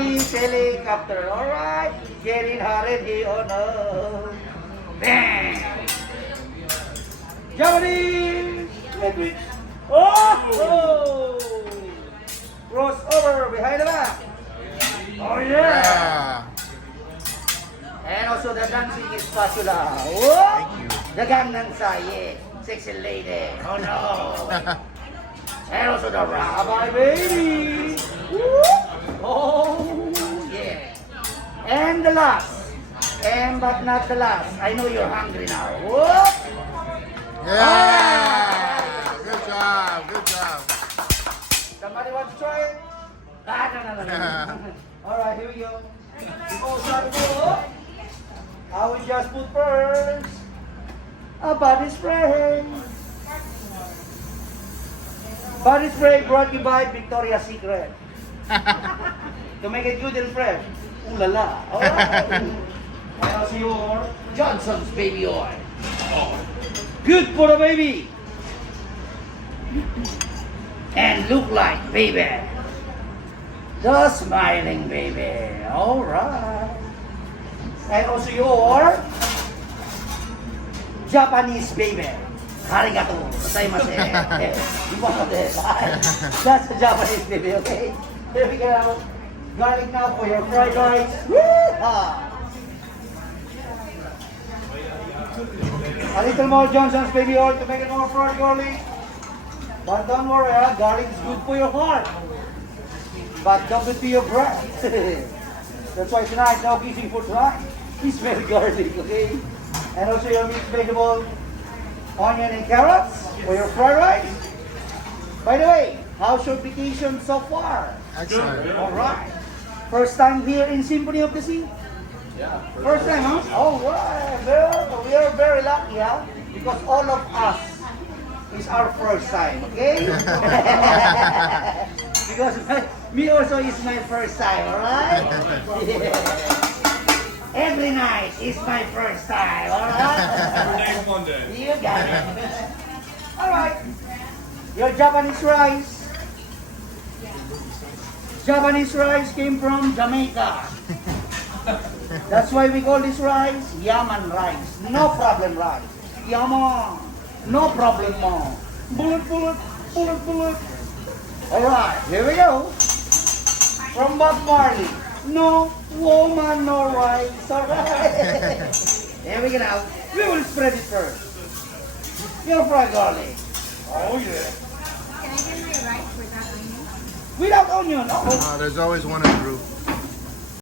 Japanese helicopter. Alright. Getting hot in here. Oh no. Bang. Japanese. Sandwich. Oh. Crossover behind the back. Oh yeah. And also the dancing is spatula. Whoa. The Gangnam Style, yeah. Sexy lady. Oh no. And also the rabbi baby. Woo. Oh yeah. And the last. And but not the last. I know you're hungry now. Whoa. Yeah. Good job. Good job. Somebody want to try it? Ah, no. Alright, here we go. Before we start to go, I will just put first a body spray. Body spray brought you by Victoria's Secret. To make it good and fresh. Ooh la la. Alright. And also your Johnson's baby oil. Good for the baby. And look like baby. The smiling baby. Alright. And also your Japanese baby. Arigato. Gozaimasu. That's the Japanese baby, okay? Here we go. Garlic now for your fried rice. A little more Johnson's baby oil to make it more fried garlic. But don't worry, garlic is good for your heart. But don't it to your breath. That's why tonight, no kissing for tonight. We smell garlic, okay? And also your mixed vegetable, onion and carrots for your fried rice. By the way, how's your vacation so far? Excellent. Alright. First time here in Symphony of the Sea? Yeah. First time, huh? Oh, wow. Well, we are very lucky, huh? Because all of us is our first time, okay? Because me also is my first time, alright? Yeah. Every night is my first time, alright? Every day is one day. You got it. Alright. Your Japanese rice. Japanese rice came from Jamaica. That's why we call this rice Yaman rice. No problem rice. Yaman. No problem mo. Bullet. Alright, here we go. From Bob Marley. No woman, no rice. Alright. Here we go now. We will spread it first. Your fried garlic. Oh yeah. Can I get my rice without onion? Without onion. Oh. There's always one in the group.